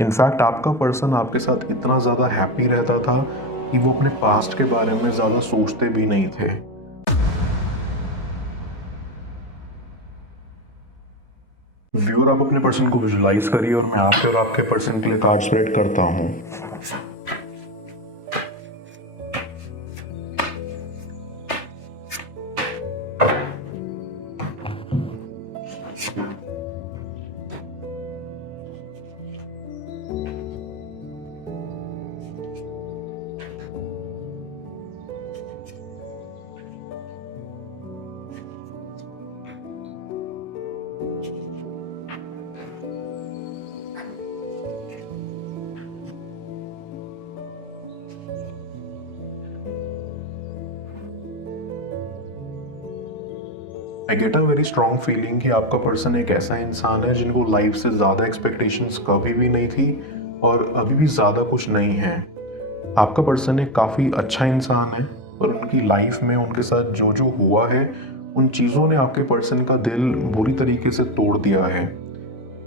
In fact आपका person आपके साथ इतना ज़्यादा हैप्पी रहता था कि वो अपने पास्ट के बारे में ज़्यादा सोचते भी नहीं थे। व्यूअर, आप अपने पर्सन को विजुलाइज करिए और मैं आपके और आपके पर्सन के लिए कार्ड स्प्रेड करता हूँ। I get a very strong feeling कि आपका पर्सन एक ऐसा इंसान है जिनको लाइफ से ज़्यादा एक्सपेक्टेशंस कभी भी नहीं थी और अभी भी ज़्यादा कुछ नहीं है। आपका पर्सन एक काफ़ी अच्छा इंसान है और उनकी लाइफ में उनके साथ जो जो हुआ है उन चीज़ों ने आपके पर्सन का दिल बुरी तरीके से तोड़ दिया है।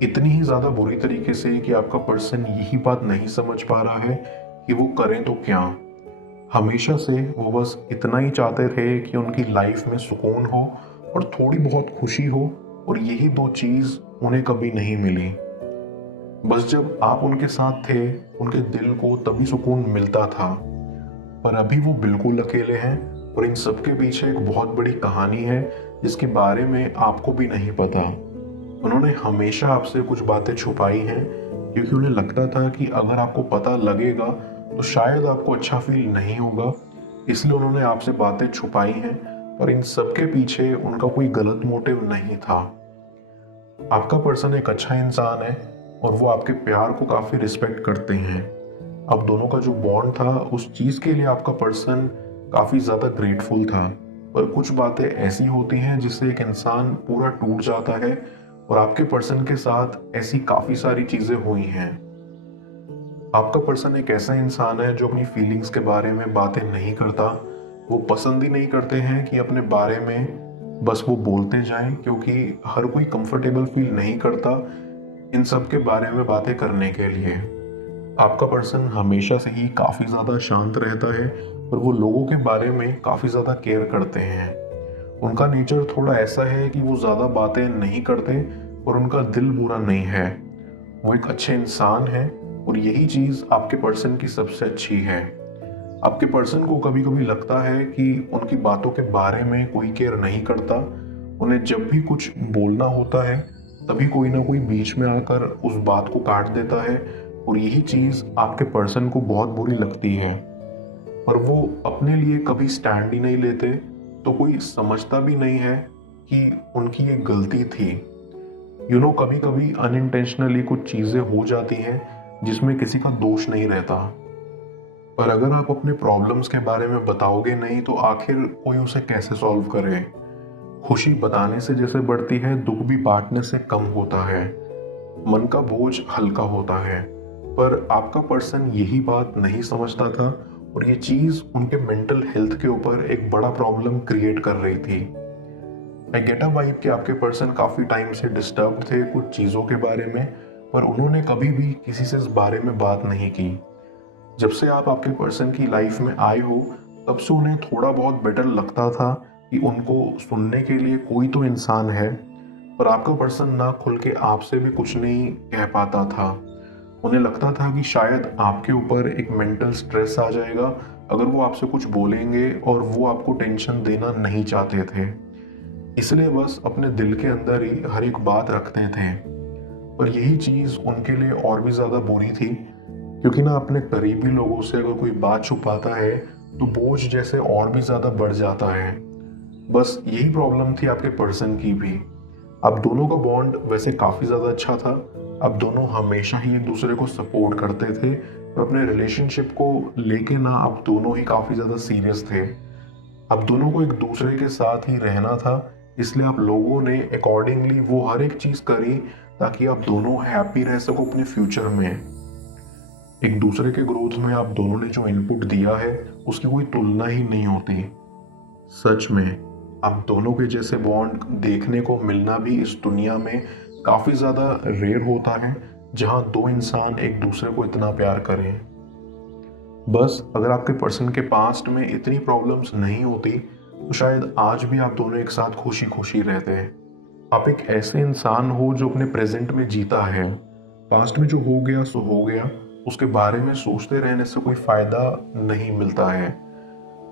इतनी ही ज़्यादा बुरी तरीके से कि आपका पर्सन यही बात नहीं समझ पा रहा है कि वो करें तो क्या। हमेशा से वो बस इतना ही चाहते थे कि उनकी लाइफ में सुकून हो और थोड़ी बहुत खुशी हो, और यही दो चीज़ उन्हें कभी नहीं मिली। बस जब आप उनके साथ थे उनके दिल को तभी सुकून मिलता था, पर अभी वो बिल्कुल अकेले हैं और इन सब के पीछे एक बहुत बड़ी कहानी है जिसके बारे में आपको भी नहीं पता। उन्होंने हमेशा आपसे कुछ बातें छुपाई हैं क्योंकि उन्हें लगता था कि अगर आपको पता लगेगा तो शायद आपको अच्छा फील नहीं होगा, इसलिए उन्होंने आपसे बातें छुपाई हैं। और इन सब के पीछे उनका कोई गलत मोटिव नहीं था। आपका पर्सन एक अच्छा इंसान है और वो आपके प्यार को काफ़ी रिस्पेक्ट करते हैं। अब दोनों का जो बॉन्ड था उस चीज़ के लिए आपका पर्सन काफ़ी ज़्यादा ग्रेटफुल था, पर कुछ बातें ऐसी होती हैं जिससे एक इंसान पूरा टूट जाता है, और आपके पर्सन के साथ ऐसी काफ़ी सारी चीज़ें हुई हैं। आपका पर्सन एक ऐसा इंसान है जो अपनी फीलिंग्स के बारे में बातें नहीं करता। वो पसंद ही नहीं करते हैं कि अपने बारे में बस वो बोलते जाएं, क्योंकि हर कोई कंफर्टेबल फील नहीं करता इन सब के बारे में बातें करने के लिए। आपका पर्सन हमेशा से ही काफ़ी ज़्यादा शांत रहता है और वो लोगों के बारे में काफ़ी ज़्यादा केयर करते हैं। उनका नेचर थोड़ा ऐसा है कि वो ज़्यादा बातें नहीं करते और उनका दिल बुरा नहीं है। वो एक अच्छे इंसान है और यही चीज़ आपके पर्सन की सबसे अच्छी है। आपके पर्सन को कभी कभी लगता है कि उनकी बातों के बारे में कोई केयर नहीं करता। उन्हें जब भी कुछ बोलना होता है तभी कोई ना कोई बीच में आकर उस बात को काट देता है, और यही चीज़ आपके पर्सन को बहुत बुरी लगती है। पर वो अपने लिए कभी स्टैंड ही नहीं लेते, तो कोई समझता भी नहीं है कि उनकी ये गलती थी। कभी कभी अनइंटेंशनली कुछ चीज़ें हो जाती हैं जिसमें किसी का दोष नहीं रहता, पर अगर आप अपने प्रॉब्लम्स के बारे में बताओगे नहीं तो आखिर कोई उसे कैसे सॉल्व करे। खुशी बताने से जैसे बढ़ती है, दुख भी बांटने से कम होता है। मन का बोझ हल्का होता है, पर आपका पर्सन यही बात नहीं समझता था और ये चीज़ उनके मेंटल हेल्थ के ऊपर एक बड़ा प्रॉब्लम क्रिएट कर रही थी। आई गेट अ वाइब कि आपके पर्सन काफ़ी टाइम से डिस्टर्ब थे कुछ चीज़ों के बारे में, पर उन्होंने कभी भी किसी से इस बारे में बात नहीं की। जब से आप आपके पर्सन की लाइफ में आए हो तब से उन्हें थोड़ा बहुत बेटर लगता था कि उनको सुनने के लिए कोई तो इंसान है, पर आपका पर्सन ना खुल के आपसे भी कुछ नहीं कह पाता था। उन्हें लगता था कि शायद आपके ऊपर एक मेंटल स्ट्रेस आ जाएगा अगर वो आपसे कुछ बोलेंगे, और वो आपको टेंशन देना नहीं चाहते थे, इसलिए बस अपने दिल के अंदर ही हर एक बात रखते थे। पर यही चीज़ उनके लिए और भी ज़्यादा बुरी थी, क्योंकि ना अपने करीबी लोगों से अगर कोई बात छुपाता है तो बोझ जैसे और भी ज़्यादा बढ़ जाता है। बस यही प्रॉब्लम थी आपके पर्सन की भी। अब दोनों का बॉन्ड वैसे काफ़ी ज़्यादा अच्छा था। अब दोनों हमेशा ही एक दूसरे को सपोर्ट करते थे और अपने रिलेशनशिप को लेके ना अब दोनों ही काफ़ी ज़्यादा सीरियस थे। अब दोनों को एक दूसरे के साथ ही रहना था, इसलिए आप लोगों ने अकॉर्डिंगली वो हर एक चीज़ करी ताकि आप दोनों हैप्पी रह सको अपने फ्यूचर में। एक दूसरे के ग्रोथ में आप दोनों ने जो इनपुट दिया है उसकी कोई तुलना ही नहीं होती। सच में आप दोनों के जैसे बॉन्ड देखने को मिलना भी इस दुनिया में काफ़ी ज़्यादा रेयर होता है, जहां दो इंसान एक दूसरे को इतना प्यार करें। बस अगर आपके पर्सन के पास्ट में इतनी प्रॉब्लम्स नहीं होती तो शायद आज भी आप दोनों एक साथ खुशी खुशी रहते। आप एक ऐसे इंसान हो जो अपने प्रेजेंट में जीता है। पास्ट में जो हो गया सो हो गया, उसके बारे में सोचते रहने से कोई फायदा नहीं मिलता है।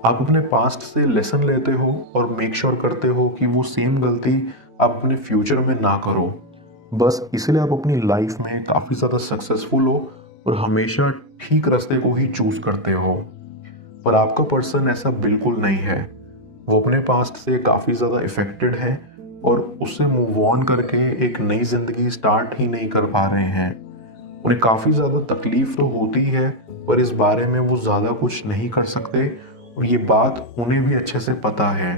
आप अपने पास्ट से लेसन लेते हो और मेक श्योर करते हो कि वो सेम गलती आप अपने फ्यूचर में ना करो। बस इसलिए आप अपनी लाइफ में काफ़ी ज़्यादा सक्सेसफुल हो और हमेशा ठीक रास्ते को ही चूज करते हो। पर आपका पर्सन ऐसा बिल्कुल नहीं है। वो अपने पास्ट से काफ़ी ज़्यादा इफेक्टेड है और उससे मूव ऑन करके एक नई ज़िंदगी स्टार्ट ही नहीं कर पा रहे हैं। उन्हें काफ़ी ज़्यादा तकलीफ तो होती है, पर इस बारे में वो ज़्यादा कुछ नहीं कर सकते और ये बात उन्हें भी अच्छे से पता है।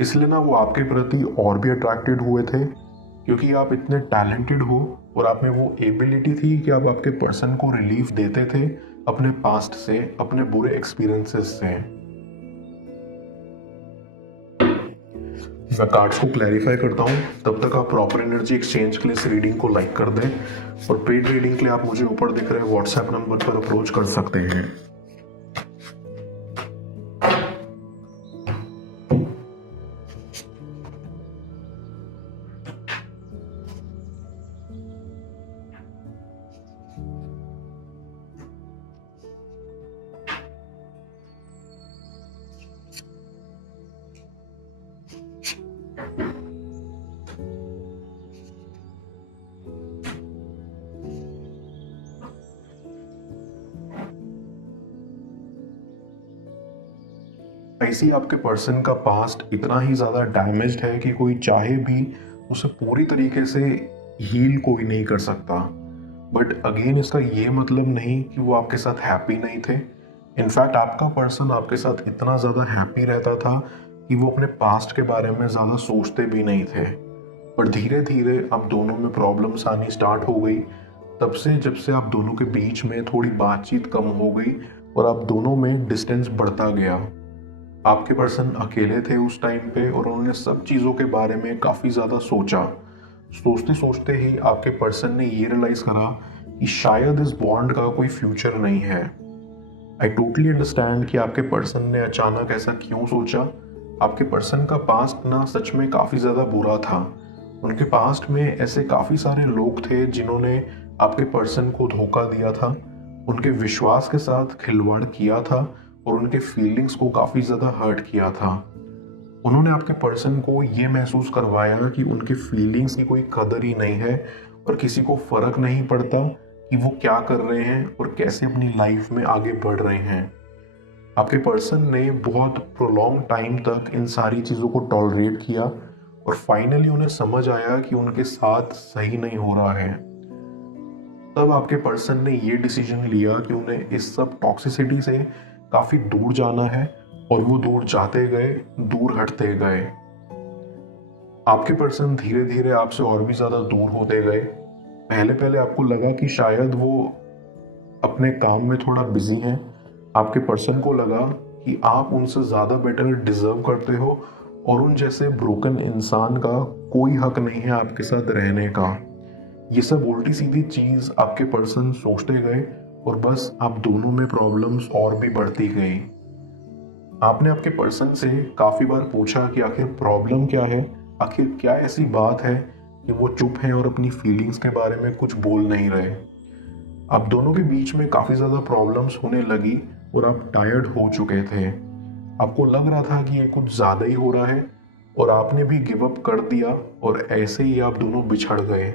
इसलिए ना वो आपके प्रति और भी अट्रैक्टेड हुए थे, क्योंकि आप इतने टैलेंटेड हो और आप में वो एबिलिटी थी कि आप आपके पर्सन को रिलीफ देते थे अपने पास्ट से, अपने बुरे एक्सपीरियंसेस से। मैं कार्ड्स को क्लैरिफाई करता हूँ, तब तक आप प्रॉपर एनर्जी एक्सचेंज के लिए इस रीडिंग को लाइक कर दें और पेड रीडिंग के लिए आप मुझे ऊपर दिख रहे व्हाट्सएप नंबर पर अप्रोच कर सकते हैं। ऐसी आपके पर्सन का पास्ट इतना ही ज़्यादा डैमेज्ड है कि कोई चाहे भी उसे पूरी तरीके से हील कोई नहीं कर सकता। बट अगेन इसका ये मतलब नहीं कि वो आपके साथ हैप्पी नहीं थे। इनफैक्ट आपका पर्सन आपके साथ इतना ज़्यादा हैप्पी रहता था कि वो अपने पास्ट के बारे में ज़्यादा सोचते भी नहीं थे। पर धीरे धीरे अब दोनों में प्रॉब्लम्स आनी स्टार्ट हो गई। तब से जब से आप दोनों के बीच में थोड़ी बातचीत कम हो गई और आप दोनों में डिस्टेंस बढ़ता गया। आपके पर्सन अकेले थे उस टाइम पे और उन्होंने सब चीज़ों के बारे में काफ़ी ज़्यादा सोचा। सोचते सोचते ही आपके पर्सन ने ये रियलाइज़ करा कि शायद इस बॉन्ड का कोई फ्यूचर नहीं है। आई टोटली अंडरस्टैंड कि आपके पर्सन ने अचानक ऐसा क्यों सोचा। आपके पर्सन का पास्ट ना सच में काफ़ी ज़्यादा बुरा था। उनके पास्ट में ऐसे काफ़ी सारे लोग थे जिन्होंने आपके पर्सन को धोखा दिया था, उनके विश्वास के साथ खिलवाड़ किया था और उनके फीलिंग्स को काफ़ी ज़्यादा हर्ट किया था। उन्होंने आपके पर्सन को ये महसूस करवाया कि उनके फीलिंग्स की कोई कदर ही नहीं है और किसी को फ़र्क नहीं पड़ता कि वो क्या कर रहे हैं और कैसे अपनी लाइफ में आगे बढ़ रहे हैं। आपके पर्सन ने बहुत प्रोलॉन्ग टाइम तक इन सारी चीज़ों को टॉलरेट किया और फाइनली उन्हें समझ आया कि उनके साथ सही नहीं हो रहा है। तब आपके पर्सन ने ये डिसीजन लिया कि उन्हें इस सब टॉक्सिसिटी से काफ़ी दूर जाना है और वो दूर जाते गए, दूर हटते गए। आपके पर्सन धीरे धीरे आपसे और भी ज़्यादा दूर होते गए। पहले पहले आपको लगा कि शायद वो अपने काम में थोड़ा बिजी हैं। आपके पर्सन को लगा कि आप उनसे ज़्यादा बेटर डिजर्व करते हो और उन जैसे ब्रोकन इंसान का कोई हक नहीं है आपके साथ रहने का। ये सब उल्टी सीधी चीज़ आपके पर्सन सोचते गए और बस आप दोनों में प्रॉब्लम्स और भी बढ़ती गई। आपने आपके पर्सन से काफ़ी बार पूछा कि आखिर प्रॉब्लम क्या है, आखिर क्या ऐसी बात है कि वो चुप हैं और अपनी फीलिंग्स के बारे में कुछ बोल नहीं रहे। आप दोनों के बीच में काफ़ी ज़्यादा प्रॉब्लम्स होने लगी और आप टायर्ड हो चुके थे। आपको लग रहा था कि ये कुछ ज़्यादा ही हो रहा है और आपने भी गिव अप कर दिया और ऐसे ही आप दोनों बिछड़ गए।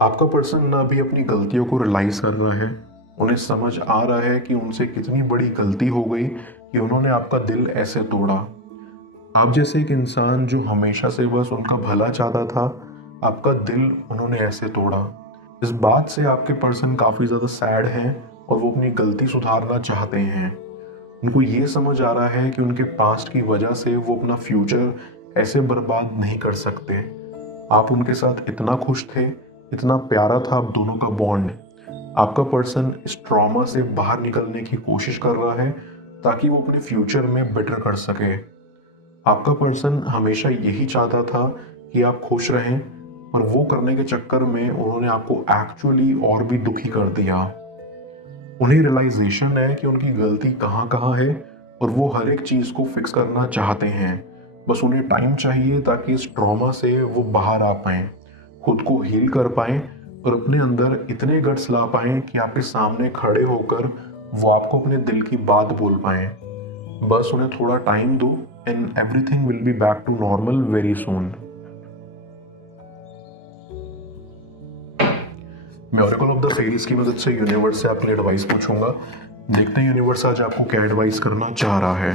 आपका पर्सन ना भी अपनी गलतियों को रियलाइज कर रहा है। उन्हें समझ आ रहा है कि उनसे कितनी बड़ी गलती हो गई कि उन्होंने आपका दिल ऐसे तोड़ा। आप जैसे एक इंसान जो हमेशा से बस उनका भला चाहता था, आपका दिल उन्होंने ऐसे तोड़ा। इस बात से आपके पर्सन काफ़ी ज़्यादा सैड हैं और वो अपनी गलती सुधारना चाहते हैं। उनको ये समझ आ रहा है कि उनके पास्ट की वजह से वो अपना फ्यूचर ऐसे बर्बाद नहीं कर सकते। आप उनके साथ इतना खुश थे, इतना प्यारा था आप दोनों का बॉन्ड। आपका पर्सन इस ट्रॉमा से बाहर निकलने की कोशिश कर रहा है ताकि वो अपने फ्यूचर में बेटर कर सके। आपका पर्सन हमेशा यही चाहता था कि आप खुश रहें, और वो करने के चक्कर में उन्होंने आपको एक्चुअली और भी दुखी कर दिया। उन्हें रियलाइजेशन है कि उनकी गलती कहाँ कहाँ है और वो हर एक चीज़ को फिक्स करना चाहते हैं। बस उन्हें टाइम चाहिए ताकि इस ट्रॉमा से वो बाहर आ पाएं, खुद को हील कर पाएं और अपने अंदर इतने गट्स ला पाएं कि आपके सामने खड़े होकर वो आपको अपने दिल की बात बोल पाएं। बस उन्हें थोड़ा टाइम दो and everything will be back to normal very soon. मैं ऑरेकल ऑफ द फेरीज की मदद से यूनिवर्स से आपके एडवाइस पूछूंगा। देखते हैं यूनिवर्स आज आपको क्या एडवाइस करना चाह रहा है।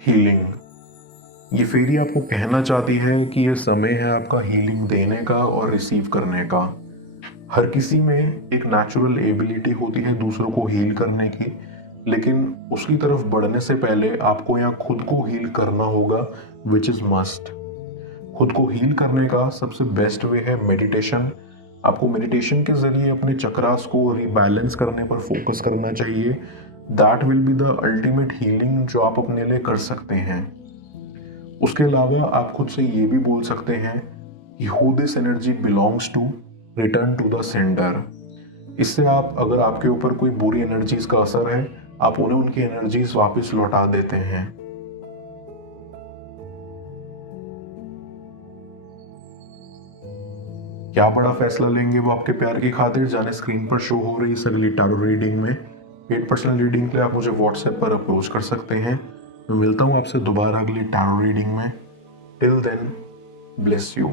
हीलिंग। ये फेरी आपको कहना चाहती है कि ये समय है आपका हीलिंग देने का और रिसीव करने का। हर किसी में एक नेचुरल एबिलिटी होती है दूसरों को हील करने की, लेकिन उसकी तरफ बढ़ने से पहले आपको यहाँ खुद को हील करना होगा, विच इज मस्ट। खुद को हील करने का सबसे बेस्ट वे है मेडिटेशन। आपको मेडिटेशन के जरिए अपने चक्रास को रीबैलेंस करने पर फोकस करना चाहिए। That will be the ultimate healing जो आप अपने लिए कर सकते हैं। उसके अलावा आप खुद से ये भी बोल सकते हैं कि who this energy belongs to, return to the sender. इससे आप, अगर आपके ऊपर कोई बुरी एनर्जीज का असर है, आप उन्हें उनकी एनर्जीज वापस लौटा देते हैं। क्या बड़ा फैसला लेंगे वो आपके प्यार की खातिर, जाने स्क्रीन पर शो हो रही इस अगली टैरो रीडिंग में। पेड पर्सनल रीडिंग के लिए आप मुझे व्हाट्सएप पर अप्रोच कर सकते हैं। मैं मिलता हूँ आपसे दोबारा अगली टैरो रीडिंग में। Till then, bless you.